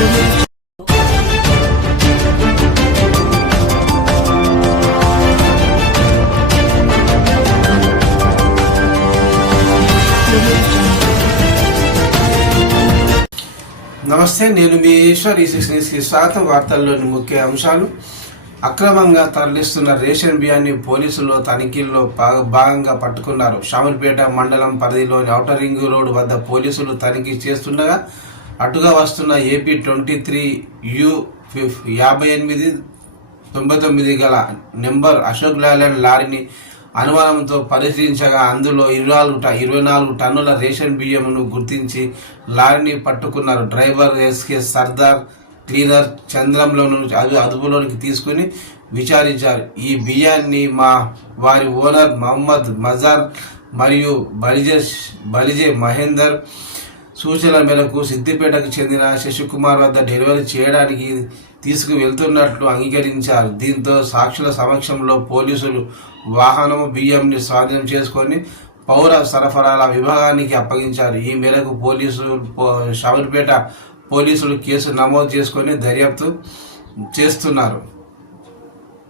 నమస్తే, నేను మీ ఈశ్వర్. ఈ 6 న్యూస్కి స్వాగతం. వార్తల్లోని ముఖ్య అంశాలు: అక్రమంగా తరలిస్తున్న రేషన్ బియ్యాన్ని పోలీసులు తనిఖీల్లో భాగంగా పట్టుకున్నారు. షామర్పేట మండలం పరిధిలోని ఔటర్ రింగ్ రోడ్ వద్ద పోలీసులు తనిఖీ చేస్తుండగా అటుగా వస్తున్న ఏపీ 23U5899 గల నెంబర్ అశోక్ లేలాండ్ లారీని అనుమానంతో పరిశీలించగా అందులో 24 టన్నుల రేషన్ బియ్యంను గుర్తించి లారీని పట్టుకున్నారు. డ్రైవర్ ఎస్కే సర్దార్, క్లీనర్ చంద్రంలోను అదుపులోనికి తీసుకుని విచారించారు. ఈ బియ్యాన్ని వారి ఓనర్ మహమ్మద్ మజార్ మరియు బలిజే మహేందర్ సూచనల మేరకు సిద్దిపేటకు చెందిన శశికుమార్ వద్ద డెలివరీ చేయడానికి తీసుకువెళ్తున్నట్లు అంగీకరించారు. దీంతో సాక్షుల సమక్షంలో పోలీసులు వాహనము బియ్యంని స్వాధీనం చేసుకొని పౌర సరఫరాల విభాగానికి అప్పగించారు. ఈ మేరకు షామర్పేట పోలీసులు కేసు నమోదు చేసుకొని దర్యాప్తు చేస్తున్నారు.